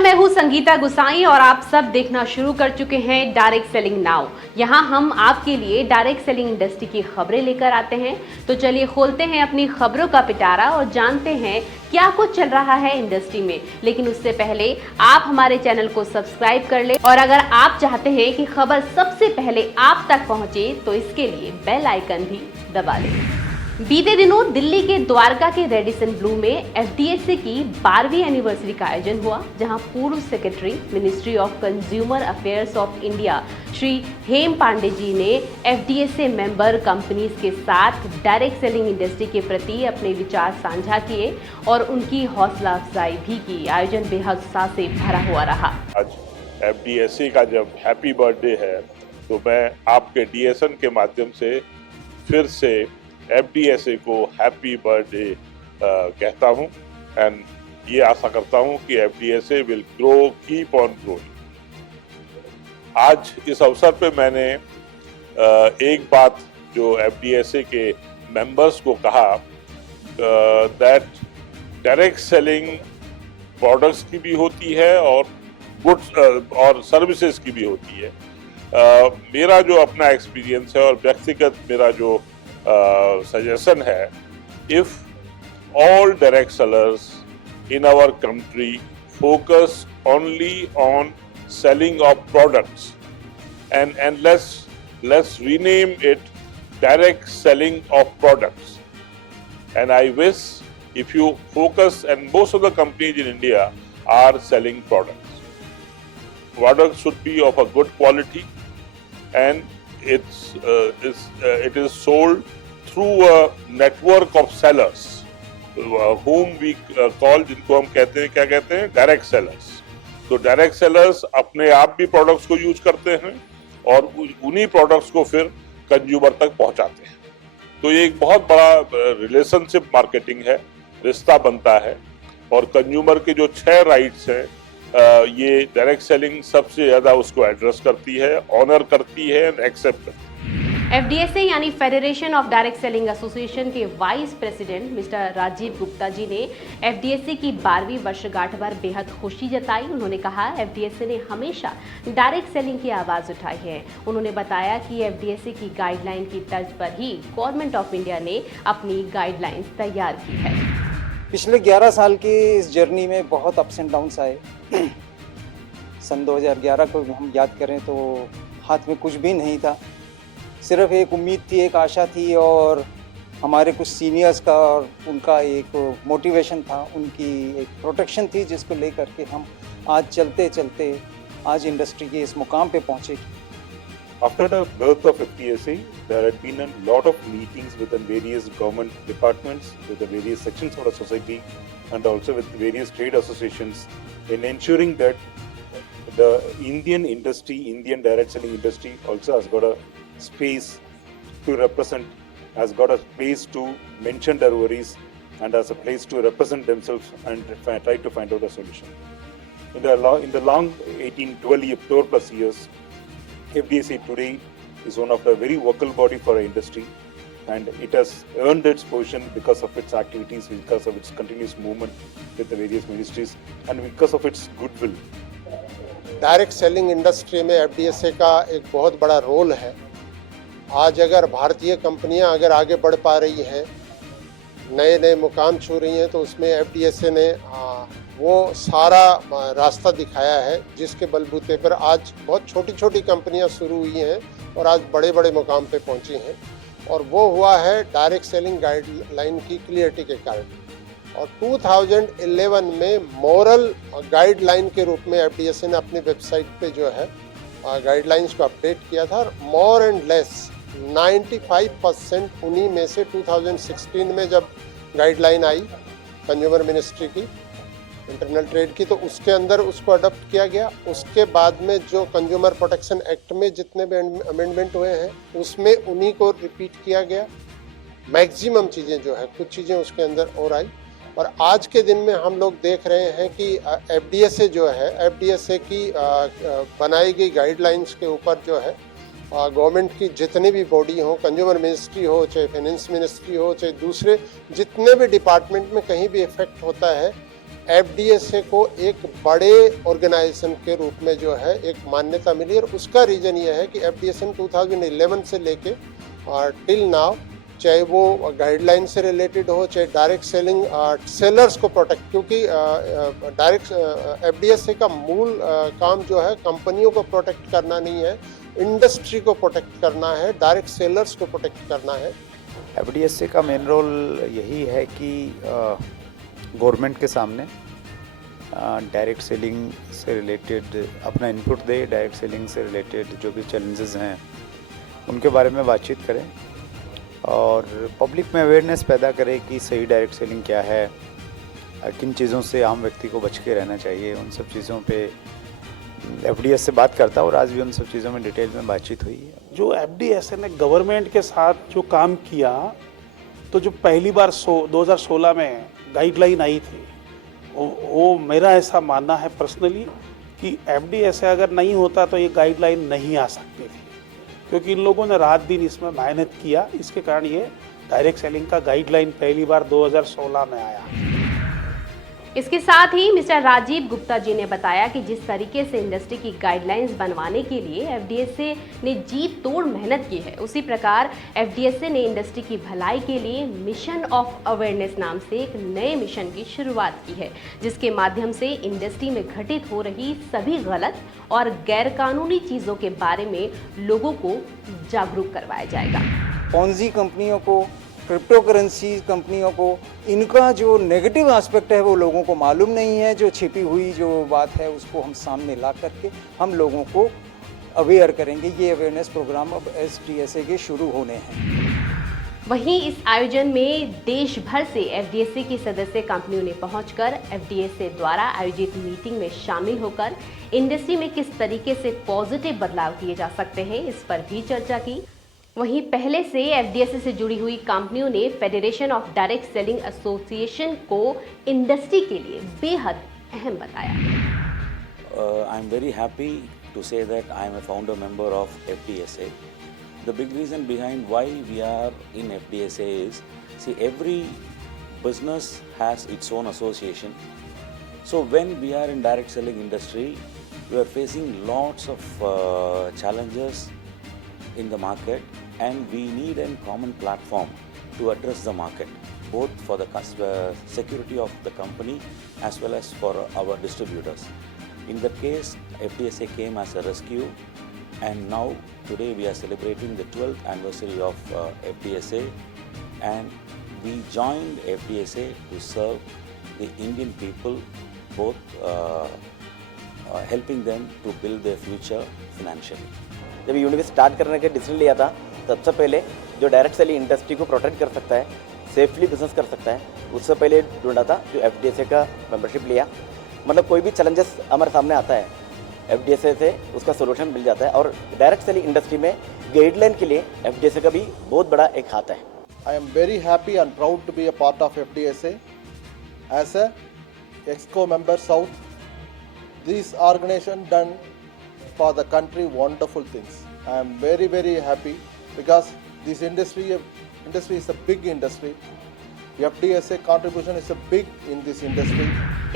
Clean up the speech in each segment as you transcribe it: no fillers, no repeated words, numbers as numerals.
मैं हूं संगीता गुसाई और आप सब देखना शुरू कर चुके हैं डायरेक्ट सेलिंग नाउ। यहां हम आपके लिए डायरेक्ट सेलिंग इंडस्ट्री की खबरें लेकर आते हैं। तो चलिए खोलते हैं अपनी खबरों का पिटारा और जानते हैं क्या कुछ चल रहा है इंडस्ट्री में। लेकिन उससे पहले आप हमारे चैनल को सब्सक्राइब कर ले और अगर आप चाहते हैं कि खबर सबसे पहले आप तक पहुंचे तो इसके लिए बेल आइकन भी दबा लें। बीते दिनों दिल्ली के द्वारका के रेडिसन ब्लू में एफडीएसए की 12वीं एनिवर्सरी का आयोजन हुआ, जहां पूर्व secretary ministry of consumer affairs of India Shri Hem Pande ji ने एफडीएसए मेंबर कंपनीज के साथ डायरेक्ट सेलिंग इंडस्ट्री के प्रति अपने विचार साझा किए और उनकी हौसला अफजाई भी की। आयोजन बेहद उत्साह से भरा हुआ रहा। आज एफडीएसए का जब हैप्पी बर्थडे है तो मैं आपके डीएसएन के माध्यम से फिर से एफडीएसए को हैप्पी बर्थडे कहता हूं एंड ये आशा करता हूं कि FDSA will grow, keep on growing. आज इस अवसर पे मैंने एक बात जो एफडीएसए के मेंबर्स को कहा दैट डायरेक्ट सेलिंग प्रोडक्ट्स की भी होती है और गुड्स और सर्विसेज की भी होती है। मेरा जो अपना एक्सपीरियंस है और व्यक्तिगत मेरा जो suggestion है, if all direct sellers in our country focus only on selling of products and let's rename it direct selling of products. And I wish if you focus, and most of the companies in India are selling products. Products should be of a good quality and it is sold through a network of sellers whom we call, जिनको हम कहते हैं, क्या कहते हैं, direct sellers. तो direct sellers अपने आप भी प्रोडक्ट्स को यूज करते हैं और उन्हीं प्रोडक्ट्स को फिर कंज्यूमर तक पहुंचाते हैं। तो ये एक बहुत बड़ा रिलेशनशिप मार्केटिंग है, रिश्ता बनता है और कंज्यूमर के जो 6 राइट्स हैं ये डायरेक्ट सेलिंग सबसे ज्यादा उसको एड्रेस करती है, ऑनर करती है एंड एक्सेप्ट करती है। एफडीएसए यानी federation of direct selling association के vice president mister Rajiv Gupta ji ने एफडीएसए की 12वीं वर्षगांठ पर बेहद खुशी जताई। उन्होंने कहा एफडीएसए ने हमेशा डायरेक्ट सेलिंग की आवाज उठाई है। उन्होंने बताया कि एफडीएसए की गाइडलाइन की तर्ज पर ही गवर्नमेंट ऑफ इंडिया ने अपनी गाइडलाइंस तैयार की है। पिछले 11 साल की इस जर्नी में बहुत अप्स एंड डाउन्स आए। सन 2011 को हम याद करें तो हाथ में कुछ भी नहीं था, सिर्फ एक उम्मीद थी, एक आशा थी और हमारे कुछ सीनियर्स का और उनका एक मोटिवेशन था, उनकी एक प्रोटेक्शन थी, जिसको लेकर के हम आज चलते चलते आज इंडस्ट्री के इस मुकाम पे पहुँचे। After the birth of FDSA, there had been a lot of meetings with the various government departments, with the various sections of the society, and also with various trade associations in ensuring that the Indian industry, Indian direct selling industry also has got a space to represent, has got a place to mention their worries, and has a place to represent themselves and try to find out a solution. In the long 12 plus years, FDSA today is one of the very vocal body for our industry, and it has earned its position because of its activities, because of its continuous movement with the various ministries, and because of its goodwill. Direct selling industry में एफडीएसए का एक बहुत बड़ा role है। आज अगर भारतीय कंपनियां अगर आगे बढ़ पा रही हैं, नए नए मुकाम छू रही हैं, तो उसमें एफडीएसए ने वो सारा रास्ता दिखाया है, जिसके बलबूते पर आज बहुत छोटी छोटी कंपनियां शुरू हुई हैं और आज बड़े बड़े मुकाम पे पहुंची हैं। और वो हुआ है डायरेक्ट सेलिंग गाइडलाइन की क्लियरिटी के कारण। और 2011 में मॉरल गाइडलाइन के रूप में एफडीएसए ने अपनी वेबसाइट पे जो है गाइडलाइंस को अपडेट किया था। और मोर एंड लेस 95% उन्हीं में से 2016 में जब गाइडलाइन आई कंज्यूमर मिनिस्ट्री की, इंटरनल ट्रेड की, तो उसके अंदर उसको अडॉप्ट किया गया। उसके बाद में जो कंज्यूमर प्रोटेक्शन एक्ट में जितने भी अमेंडमेंट हुए हैं उसमें उन्हीं को रिपीट किया गया। मैक्सिमम चीज़ें जो है, कुछ चीज़ें उसके अंदर और आई। और आज के दिन में हम लोग देख रहे हैं कि एफडीएसए जो है, एफडीएसए की बनाई गई गाइडलाइंस के ऊपर जो है गवर्नमेंट की जितनी भी बॉडी हो, कंज्यूमर मिनिस्ट्री हो, चाहे फाइनेंस मिनिस्ट्री हो, चाहे दूसरे जितने भी डिपार्टमेंट में कहीं भी इफेक्ट होता है, एफडीएसए को एक बड़े ऑर्गेनाइजेशन के रूप में जो है एक मान्यता मिली, और उसका रीज़न ये है कि एफडीएसए 2011 से लेके और टिल नाउ, चाहे वो गाइडलाइन से रिलेटेड हो, चाहे डायरेक्ट सेलिंग सेलर्स को प्रोटेक्ट, क्योंकि डायरेक्ट एफडीएसए का मूल काम जो है कंपनियों को प्रोटेक्ट करना नहीं है, इंडस्ट्री को प्रोटेक्ट करना है, डायरेक्ट सेलर्स को प्रोटेक्ट करना है। एफडीएसए का मेन रोल यही है कि गवर्नमेंट के सामने डायरेक्ट सेलिंग से रिलेटेड अपना इनपुट दे, डायरेक्ट सेलिंग से रिलेटेड जो भी चैलेंजेस हैं उनके बारे में बातचीत करें और पब्लिक में अवेयरनेस पैदा करें कि सही डायरेक्ट सेलिंग क्या है, किन चीज़ों से आम व्यक्ति को बच के रहना चाहिए। उन सब चीज़ों पे एफडीएस से बात करता और आज भी उन सब चीज़ों में डिटेल में बातचीत हुई है। जो एफडीएसए ने गवर्नमेंट के साथ जो काम किया, तो जो पहली बार 2016 में गाइडलाइन आई थी, वो मेरा ऐसा मानना है पर्सनली कि एफडीएसए अगर नहीं होता तो ये गाइडलाइन नहीं आ सकती थी, क्योंकि इन लोगों ने रात दिन इसमें मेहनत किया। इसके कारण ये डायरेक्ट सेलिंग का गाइडलाइन पहली बार 2016 में आया। इसके साथ ही मिस्टर राजीव गुप्ता जी ने बताया कि जिस तरीके से इंडस्ट्री की गाइडलाइंस बनवाने के लिए एफडीएसए ने जी तोड़ मेहनत की है, उसी प्रकार एफडीएसए ने इंडस्ट्री की भलाई के लिए मिशन ऑफ अवेयरनेस नाम से एक नए मिशन की शुरुआत की है, जिसके माध्यम से इंडस्ट्री में घटित हो रही सभी गलत और गैरकानूनी चीज़ों के बारे में लोगों को जागरूक करवाया जाएगा। पॉन्जी कंपनियों को, क्रिप्टो करेंसी कंपनियों को, इनका जो नेगेटिव एस्पेक्ट है वो लोगों को मालूम नहीं है। जो छिपी हुई जो बात है उसको हम सामने ला करके हम लोगों को अवेयर करेंगे। ये अवेयरनेस प्रोग्राम अब एफडीएसए के शुरू होने हैं। वहीं इस आयोजन में देश भर से एफडीएसए की सदस्य कंपनियों ने पहुंचकर एफडीएसए द्वारा आयोजित मीटिंग में शामिल होकर इंडस्ट्री में किस तरीके से पॉजिटिव बदलाव किए जा सकते हैं, इस पर भी चर्चा की। वहीं पहले से एफडीएसए से जुड़ी हुई कंपनियों ने federation of direct selling association को इंडस्ट्री के लिए बेहद अहम बताया। I am very happy to say that I am a founder member of FDSA. The big reason behind why we are in FDSA is, see, every business has its own association. So when we are in direct selling industry, we are facing lots of challenges in the market, and we need a common platform to address the market, both for the security of the company as well as for our distributors. In that case, FDSA came as a rescue, and now today we are celebrating the 12th anniversary of FDSA, and we joined FDSA to serve the Indian people, both helping them to build their future financially. जब university start करने का decision लिया था, सबसे पहले जो direct selling industry को protect कर सकता है, सेफली बिजनेस कर सकता है, उससे पहले ढूंढा था जो एफडीएसए का मेंबरशिप लिया। मतलब कोई भी चैलेंजेस हमारे सामने आता है, एफडीएसए से उसका सोल्यूशन मिल जाता है, और डायरेक्ट सेलिंग इंडस्ट्री में गाइडलाइन के लिए एफडीएसए का भी बहुत बड़ा एक हाथ है। I am very happy and proud to be a part of FDSA. As a EXCO member South, this organization done for the country wonderful things. I am very, very happy because this industry is a big industry. FDSA contribution is a big in this industry.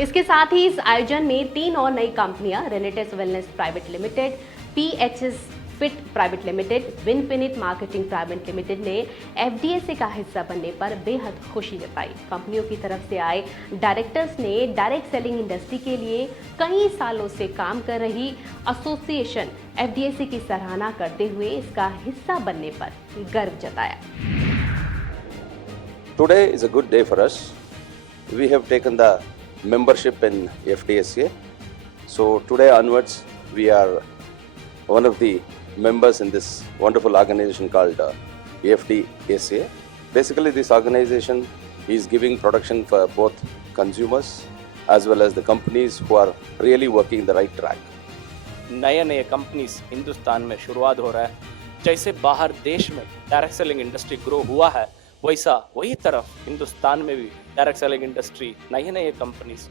इसके साथ ही इस आयोजन में 3 और नई कंपनियां रेनेटेस wellness private limited, PHS fit private limited, विनफिनिट मार्केटिंग प्राइवेट लिमिटेड ने एफडीएसए का हिस्सा बनने पर बेहद खुशी जताई। कंपनियों की तरफ से आए डायरेक्टर्स ने डायरेक्ट सेलिंग इंडस्ट्री के लिए कई सालों से काम कर रही एसोसिएशन एफडीएसए की सराहना करते हुए इसका हिस्सा बनने पर गर्व जताया। Today is a good day for us. We have taken the membership in FDSA. So today onwards, we are one of the members in this wonderful organization called FDSA. Basically, this organization is giving protection for both consumers as well as the companies who are really working the right track. नए companies Hindustan में शुरुआत हो रहा है। जैसे बाहर देश में डायरेक्ट सेलिंग इंडस्ट्री ग्रो हुआ है, वैसा वही तरफ हिंदुस्तान में भी डायरेक्ट सेलिंग इंडस्ट्री नए कंपनीज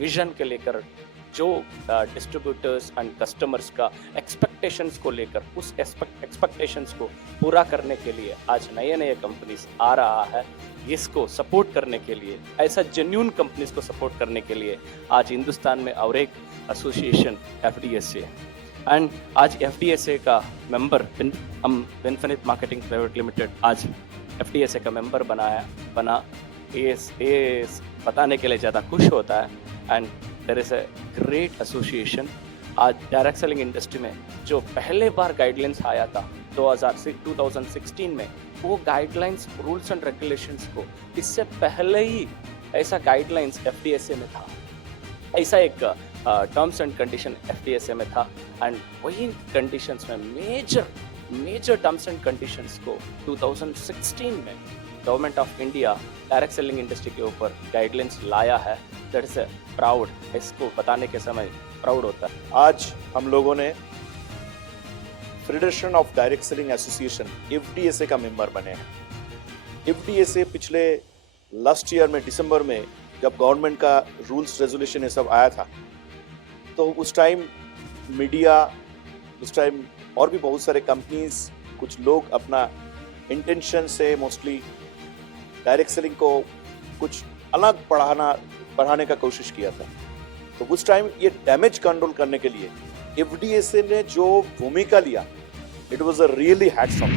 विजन के लेकर जो डिस्ट्रीब्यूटर्स एंड कस्टमर्स का एक्सपेक्टेशंस को लेकर उस एक्सपेक्टेशंस को पूरा करने के लिए आज नए कंपनीज आ रहा है। इसको सपोर्ट करने के लिए, ऐसा जेन्यून कंपनीज को सपोर्ट करने के लिए आज हिंदुस्तान में और एक एसोसिएशन FDSA एंड आज FDSA का मेंबर हम इन्फिनिट मार्केटिंग प्राइवेट लिमिटेड आज FDSA का मेंबर बना ये बताने के लिए ज़्यादा खुश होता है। And there is a great association. आज डायरेक्ट सेलिंग इंडस्ट्री में जो पहले बार गाइडलाइंस आया था 2016 में, वो गाइडलाइंस रूल्स एंड रेगुलेशंस को इससे पहले ही ऐसा गाइडलाइंस FDSA में था, ऐसा एक टर्म्स एंड कंडीशन FDSA में था। एंड वही कंडीशंस में मेजर टर्म्स एंड कंडीशंस को 2016 में government of India direct selling industry के ऊपर गाइडलाइंस लाया है। दैट इज प्राउड, इसको बताने के समय प्राउड होता है। आज हम लोगों ने federation of direct selling association FDSA का मेंबर बने हैं। FDSA पिछले लास्ट ईयर में दिसंबर में जब गवर्नमेंट का रूल्स रेजोल्यूशन ये सब आया था, तो उस टाइम मीडिया, उस टाइम और भी बहुत सारे कंपनीज, कुछ लोग अपना इंटेंशन से मोस्टली डायरेक्ट सेलिंग को कुछ अलग बढ़ाने का कोशिश किया था। तो उस टाइम ये डैमेज कंट्रोल करने के लिए FDSA ने जो भूमिका लिया, it was a really hats off.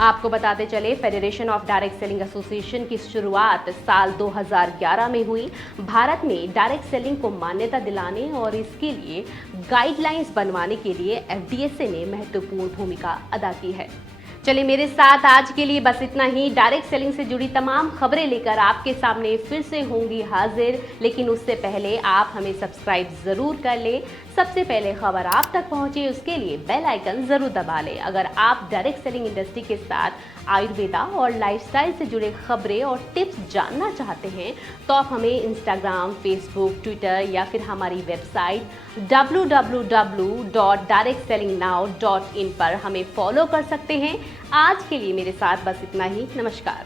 आपको बताते चले, federation of direct selling association की शुरुआत साल 2011 में हुई। भारत में डायरेक्ट सेलिंग को मान्यता दिलाने और इसके लिए गाइडलाइंस बनवाने के लिए FDSA ने महत्वपूर्ण भूमिका अदा की है। चलिए, मेरे साथ आज के लिए बस इतना ही। डायरेक्ट सेलिंग से जुड़ी तमाम खबरें लेकर आपके सामने फिर से होंगी हाजिर, लेकिन उससे पहले आप हमें सब्सक्राइब ज़रूर कर लें। सबसे पहले खबर आप तक पहुंचे उसके लिए बेल आइकन ज़रूर दबा लें। अगर आप डायरेक्ट सेलिंग इंडस्ट्री के साथ आयुर्वेदा और लाइफस्टाइल से जुड़े खबरें और टिप्स जानना चाहते हैं तो आप हमें इंस्टाग्राम, फेसबुक, ट्विटर या फिर हमारी वेबसाइट www.directsellingnow.in पर हमें फॉलो कर सकते हैं। आज के लिए मेरे साथ बस इतना ही। नमस्कार।